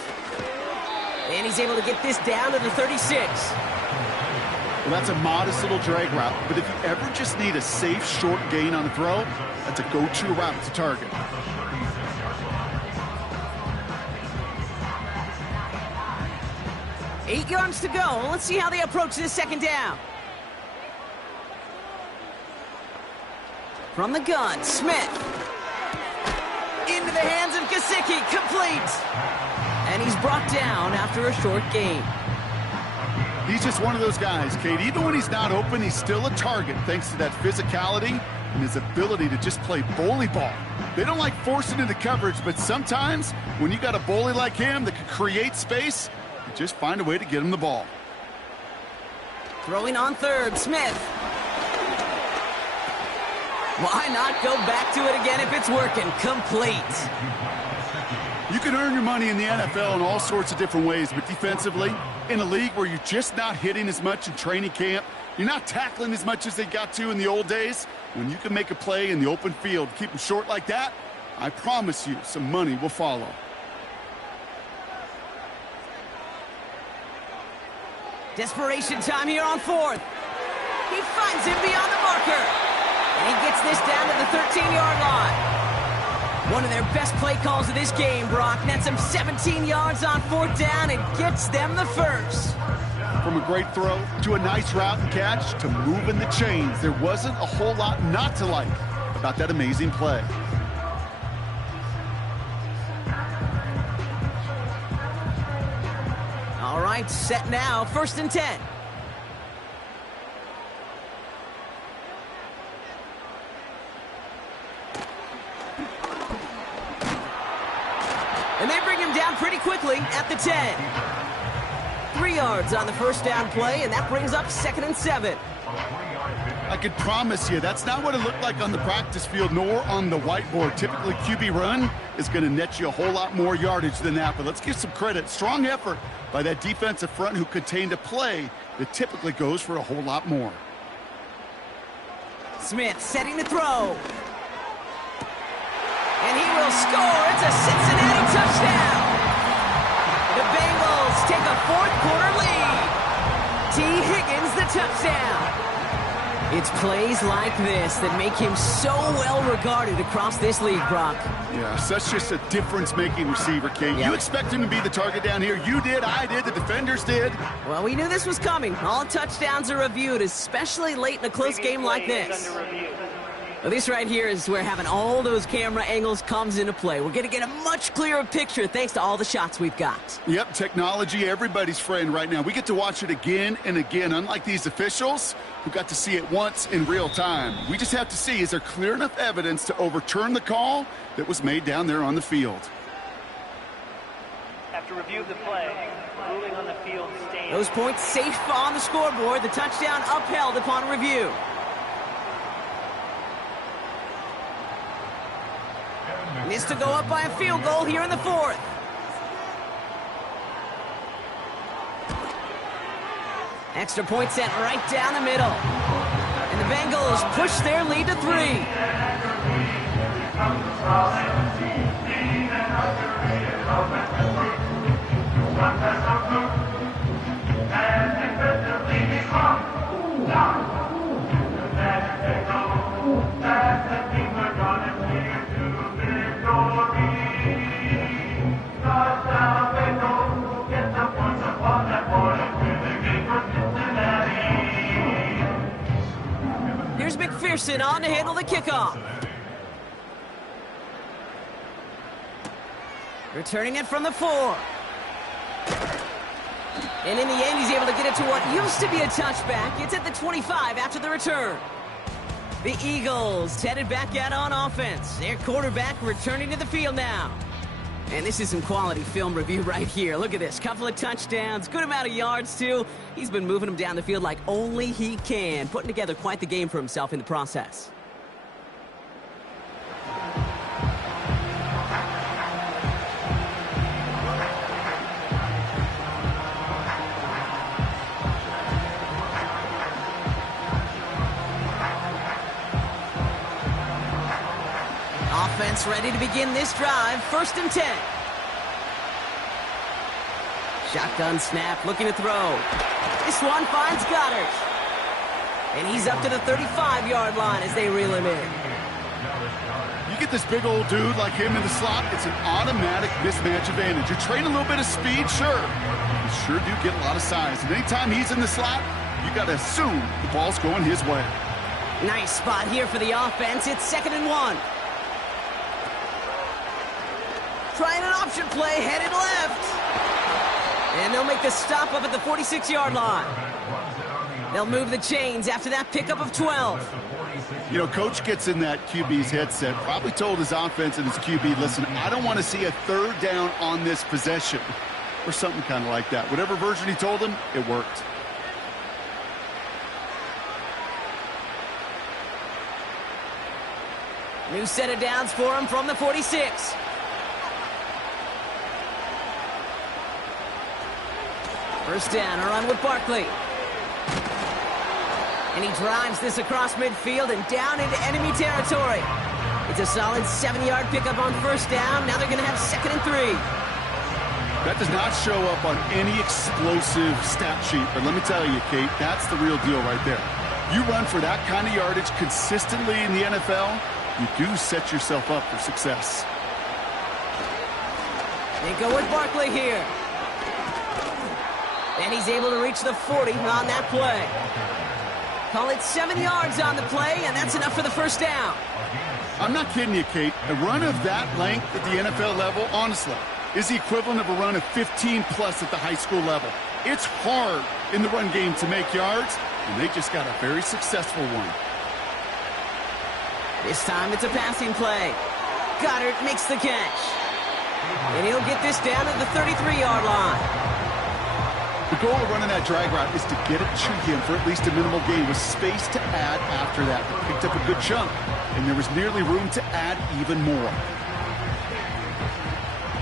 And he's able to get this down to the 36. Well, that's a modest little drag route, but if you ever just need a safe, short gain on the throw, that's a go-to route to target. Eight yards to go. Let's see how they approach this second down. From the gun, Smith. Into the hands of Gesicki, complete. And he's brought down after a short gain. He's just one of those guys, Kate. Even when he's not open, he's still a target thanks to that physicality and his ability to just play bully ball. They don't like forcing into coverage, but sometimes when you got a bully like him that can create space, you just find a way to get him the ball. Throwing on third, Smith. Why not go back to it again if it's working? Complete. You can earn your money in the NFL in all sorts of different ways, but defensively, in a league where you're just not hitting as much in training camp, you're not tackling as much as they got to in the old days, when you can make a play in the open field, keep them short like that, I promise you some money will follow. Desperation time here on fourth. He finds him beyond the marker. And he gets this down to the 13-yard line. One of their best play calls of this game, Brock. Nets him 17 yards on fourth down and gets them the first. From a great throw to a nice route and catch to moving the chains, there wasn't a whole lot not to like about that amazing play. All right, set now, 1st and 10. And they bring him down pretty quickly at the 10. 3 yards on the first down play, and that brings up 2nd and 7. I could promise you that's not what it looked like on the practice field nor on the whiteboard. Typically, QB run is going to net you a whole lot more yardage than that, but let's give some credit. Strong effort by that defensive front who contained a play that typically goes for a whole lot more. Smith setting the throw. And he will score. It's a Cincinnati touchdown. The Bengals take a fourth-quarter lead. T. Higgins the touchdown. It's plays like this that make him so well-regarded across this league, Brock. Yeah, such just a difference-making receiver, Kate. Yep. You expect him to be the target down here. You did, I did, the defenders did. Well, we knew this was coming. All touchdowns are reviewed, especially late in a close game like this. Well, this right here is where having all those camera angles comes into play. We're going to get a much clearer picture thanks to all the shots we've got. Yep, technology, everybody's friend right now. We get to watch it again and again, unlike these officials who got to see it once in real time. We just have to see, is there clear enough evidence to overturn the call that was made down there on the field? After review of the play, ruling on the field stands. Those points safe on the scoreboard. The touchdown upheld upon review. Needs to go up by a field goal here in the fourth. Extra point set right down the middle. And the Bengals push their lead to 3. Here's McPherson on to handle the kickoff. Returning it from the 4. And in the end, he's able to get it to what used to be a touchback. It's at the 25 after the return. The Eagles headed back out on offense. Their quarterback returning to the field now. And this is some quality film review right here. Look at this. Couple of touchdowns. Good amount of yards, too. He's been moving them down the field like only he can. Putting together quite the game for himself in the process. Offense ready to begin this drive. 1st and 10. Shotgun snap, looking to throw. This one finds Goddard. And he's up to the 35-yard line as they reel him in. You get this big old dude like him in the slot, it's an automatic mismatch advantage. You train a little bit of speed, sure. You sure do get a lot of size. And anytime he's in the slot, you got to assume the ball's going his way. Nice spot here for the offense. It's 2nd and 1. Trying an option play, headed left. And they'll make the stop up at the 46-yard line. They'll move the chains after that pickup of 12. You know, coach gets in that QB's headset, probably told his offense and his QB, listen, I don't want to see a 3rd down on this possession. Or something kind of like that. Whatever version he told him, it worked. New set of downs for him from the 46. First down, a run with Barkley. And he drives this across midfield and down into enemy territory. It's a solid 7-yard pickup on first down. Now they're going to have 2nd and 3. That does not show up on any explosive stat sheet, but let me tell you, Kate, that's the real deal right there. You run for that kind of yardage consistently in the NFL, you do set yourself up for success. They go with Barkley here. And he's able to reach the 40 on that play. Call it 7 yards on the play, and that's enough for the first down. I'm not kidding you, Kate. A run of that length at the NFL level, honestly, is the equivalent of a run of 15-plus at the high school level. It's hard in the run game to make yards, and they just got a very successful one. This time it's a passing play. Goddard makes the catch. And he'll get this down at the 33-yard line. The goal of running that drag route is to get it to him for at least a minimal gain with space to add after that. He picked up a good chunk, and there was nearly room to add even more.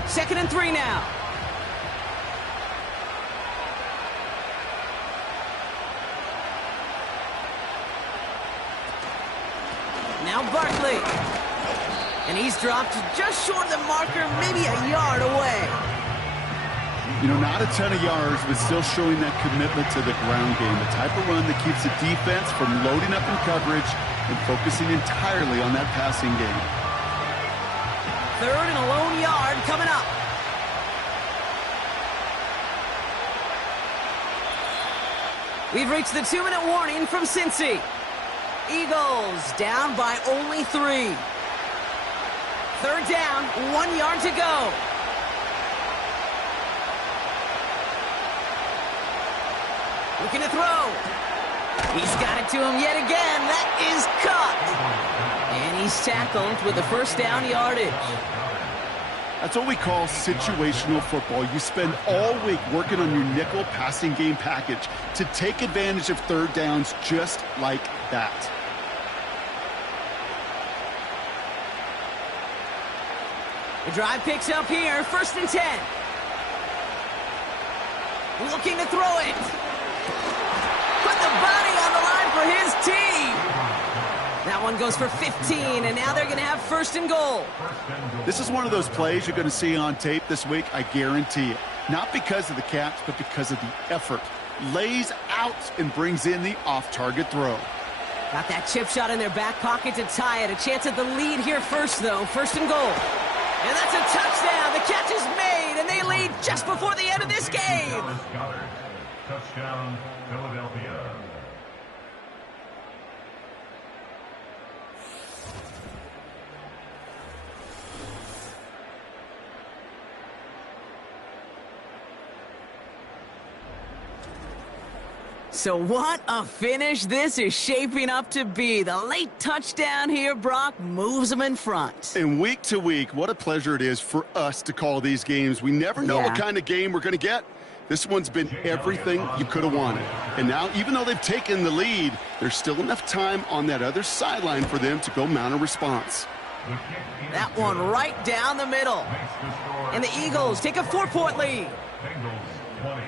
2nd and 3 now. Now Barkley. And he's dropped just short of the marker, maybe a yard away. You know, not a ton of yards, but still showing that commitment to the ground game. The type of run that keeps the defense from loading up in coverage and focusing entirely on that passing game. 3rd and a lone yard coming up. We've reached the 2-minute warning from Cincy. Eagles down by only 3. 3rd down, 1 yard to go. Looking to throw. He's got it to him yet again. That is caught. And he's tackled with the first down yardage. That's what we call situational football. You spend all week working on your nickel passing game package to take advantage of 3rd downs just like that. The drive picks up here. 1st and 10. Looking to throw it. Put the body on the line for his team. That one goes for 15, and now they're going to have 1st and goal. This is one of those plays you're going to see on tape this week, I guarantee it. Not because of the catch, but because of the effort. Lays out and brings in the off-target throw. Got that chip shot in their back pocket to tie it. A chance at the lead here first, though. 1st and goal. And that's a touchdown. The catch is made, and they lead just before the end of this game. Touchdown, Philadelphia. So what a finish this is shaping up to be. The late touchdown here, Brock, moves them in front. And week to week, what a pleasure it is for us to call these games. We never know what kind of game we're going to get. This one's been everything you could have wanted. And now, even though they've taken the lead, there's still enough time on that other sideline for them to go mount a response. That one right down the middle. And the Eagles take a 4-point lead. Bengals 20.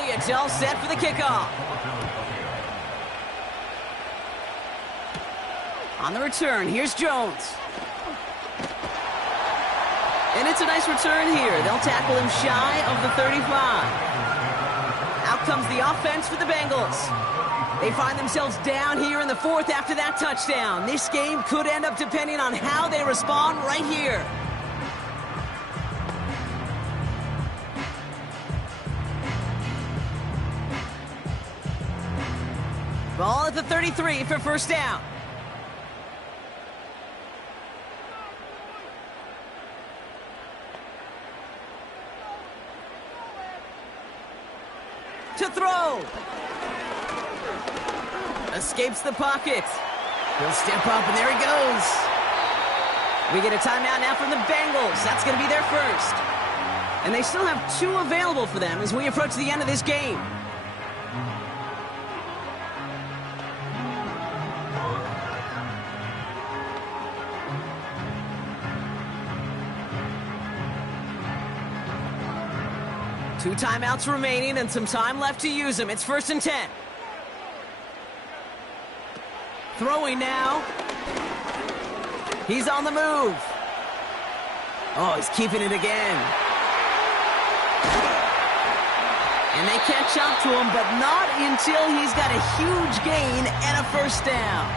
Elliott all set for the kickoff. On the return, here's Jones. And it's a nice return here. They'll tackle him shy of the 35. Out comes the offense for the Bengals. They find themselves down here in the fourth after that touchdown. This game could end up depending on how they respond right here. Ball at the 33 for first down. To throw. Escapes the pocket. He'll step up, and there he goes. We get a timeout now from the Bengals. That's going to be their first. And they still have 2 available for them as we approach the end of this game. Two timeouts remaining and some time left to use them. It's 1st and 10. Throwing now. He's on the move. Oh, he's keeping it again. And they catch up to him, but not until he's got a huge gain and a first down.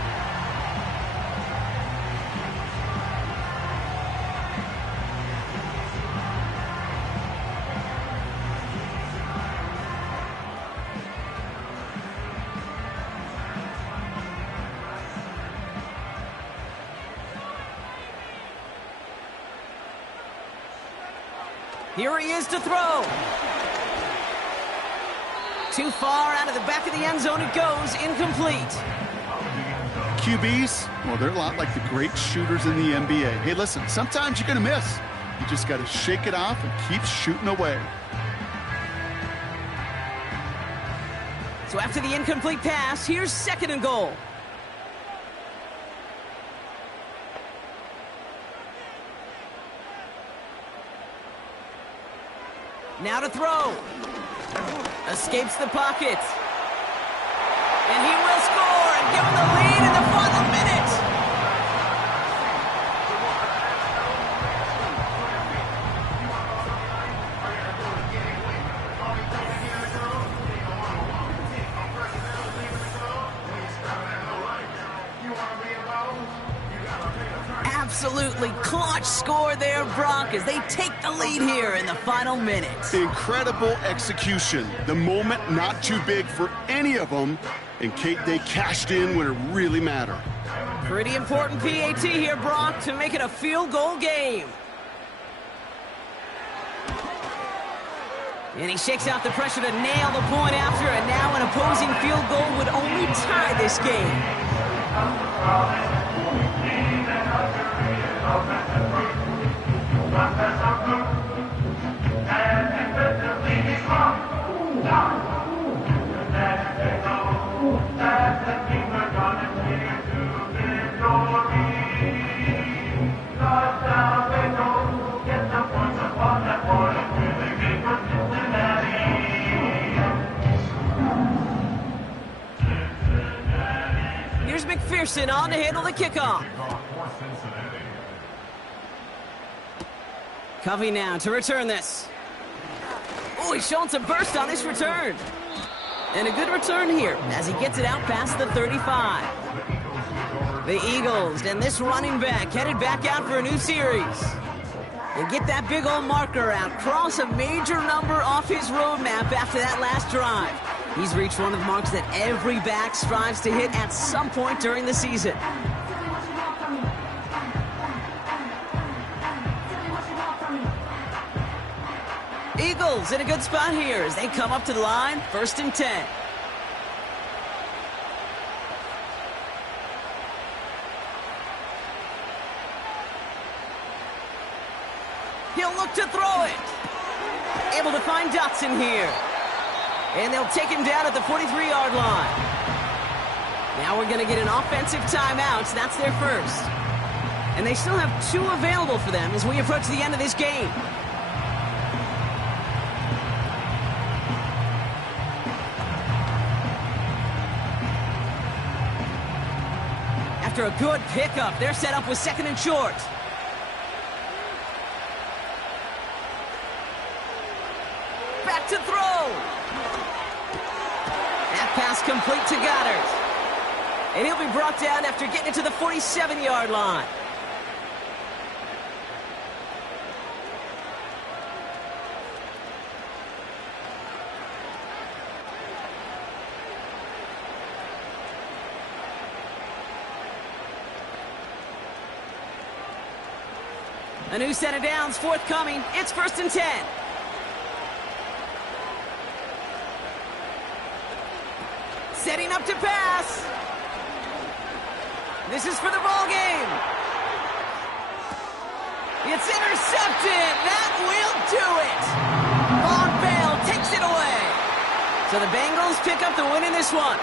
Here he is to throw. Too far out of the back of the end zone it goes, incomplete. QBs, well, they're a lot like the great shooters in the NBA. Hey, listen, sometimes you're going to miss. You just got to shake it off and keep shooting away. So after the incomplete pass, here's 2nd and goal. Now to throw. Escapes the pocket. And he will score and give him the lead in the final minute. Absolutely clutch score there, Brock, as they take the lead here in the final minute. Incredible execution. The moment not too big for any of them. And Kate, they cashed in when it really mattered. Pretty important PAT here, Brock, to make it a field goal game. And he shakes out the pressure to nail the point after, and now an opposing field goal would only tie this game. Here's McPherson on to handle the kickoff. Covey now to return this. Oh, he's showing some burst on this return. And a good return here as he gets it out past the 35. The Eagles and this running back headed back out for a new series. And get that big old marker out. Cross a major number off his roadmap after that last drive. He's reached one of the marks that every back strives to hit at some point during the season. Eagles in a good spot here as they come up to the line, 1st and 10. He'll look to throw it. Able to find Dotson here. And they'll take him down at the 43-yard line. Now we're going to get an offensive timeout, so that's their first. And they still have 2 available for them as we approach the end of this game. After a good pickup, they're set up with 2nd and short. Back to throw. That pass complete to Goddard. And he'll be brought down after getting it to the 47-yard line. A new set of downs forthcoming. It's 1st and 10. Setting up to pass. This is for the ball game. It's intercepted. That will do it. Von Bell takes it away. So the Bengals pick up the win in this one.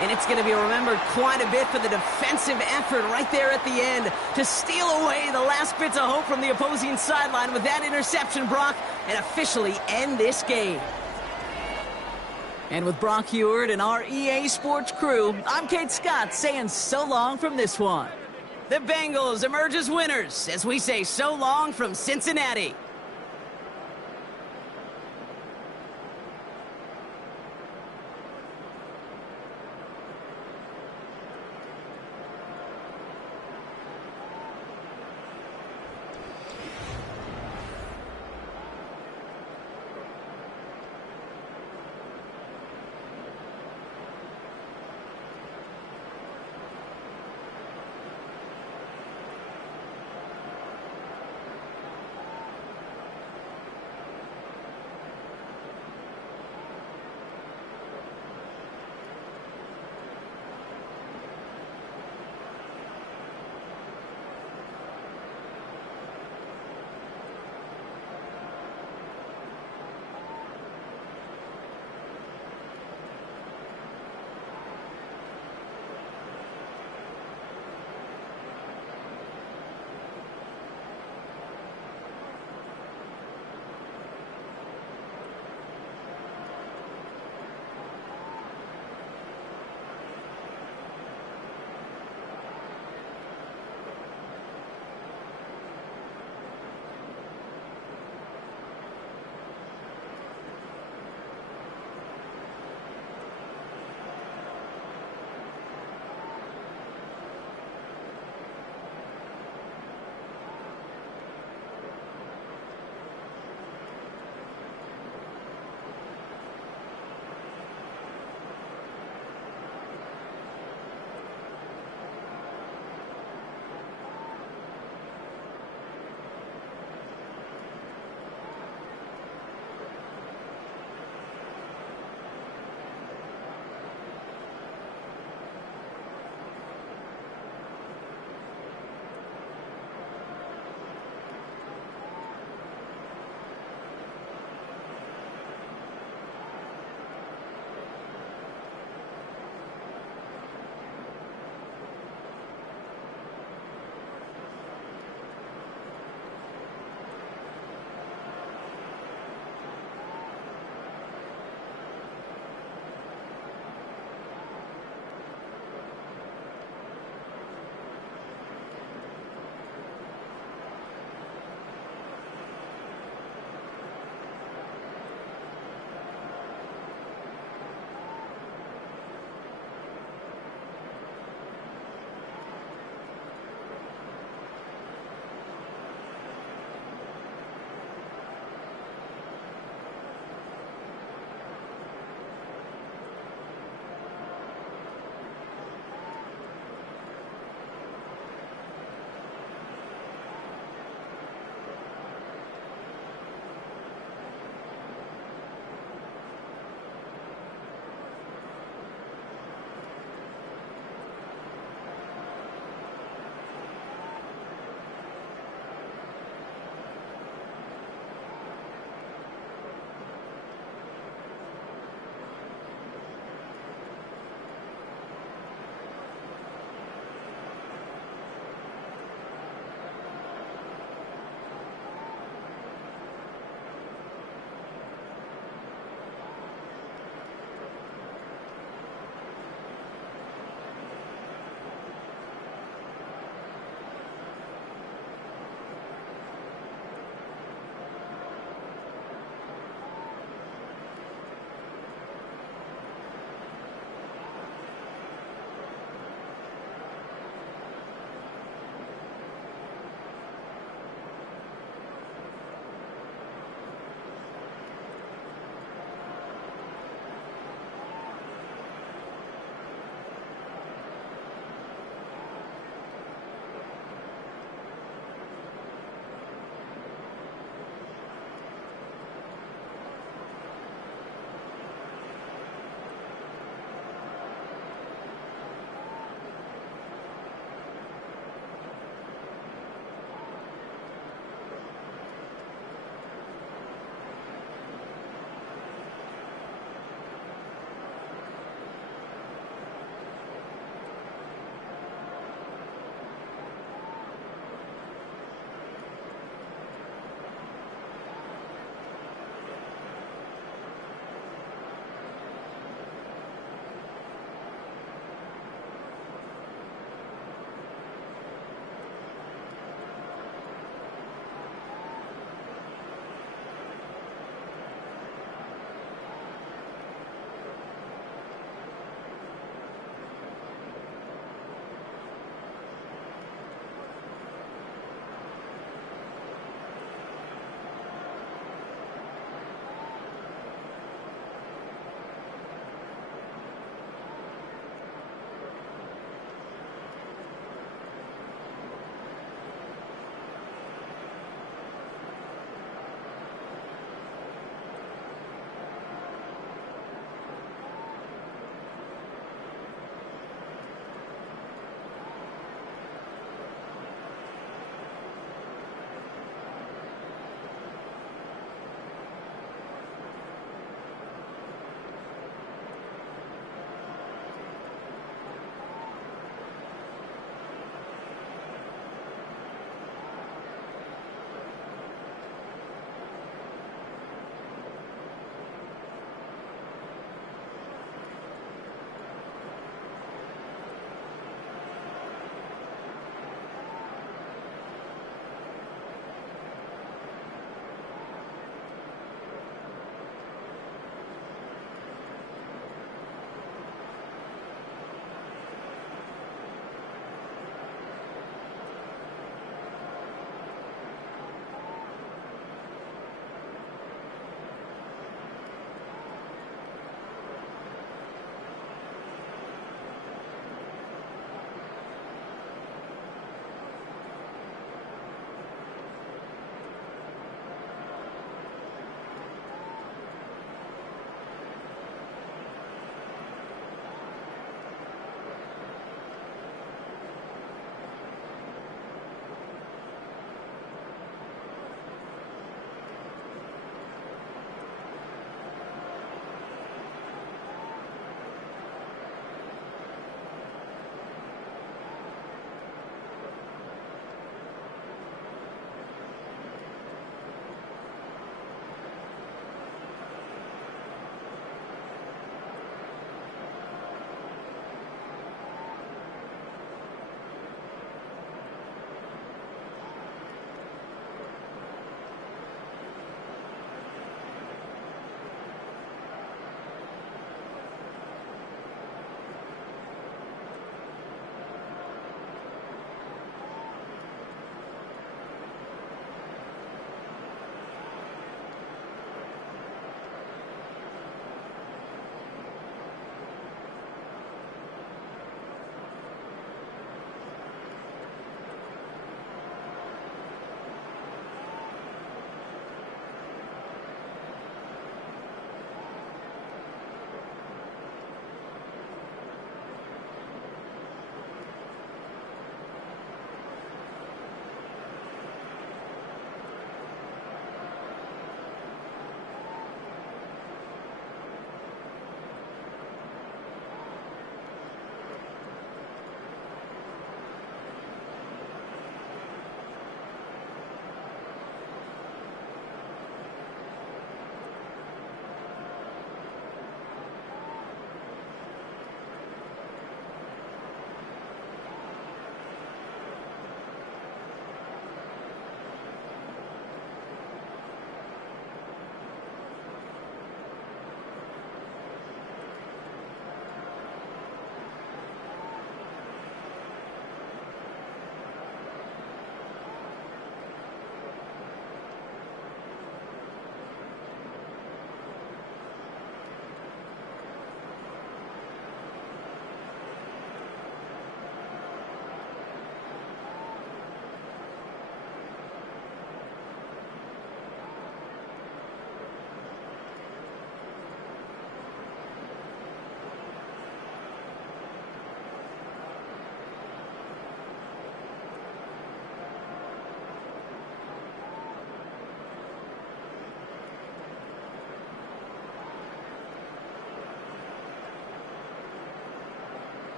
And it's going to be remembered quite a bit for the defensive effort right there at the end to steal away the last bits of hope from the opposing sideline with that interception, Brock, and officially end this game. And with Brock Heward and our EA Sports crew, I'm Kate Scott saying so long from this one. The Bengals emerge as winners as we say so long from Cincinnati.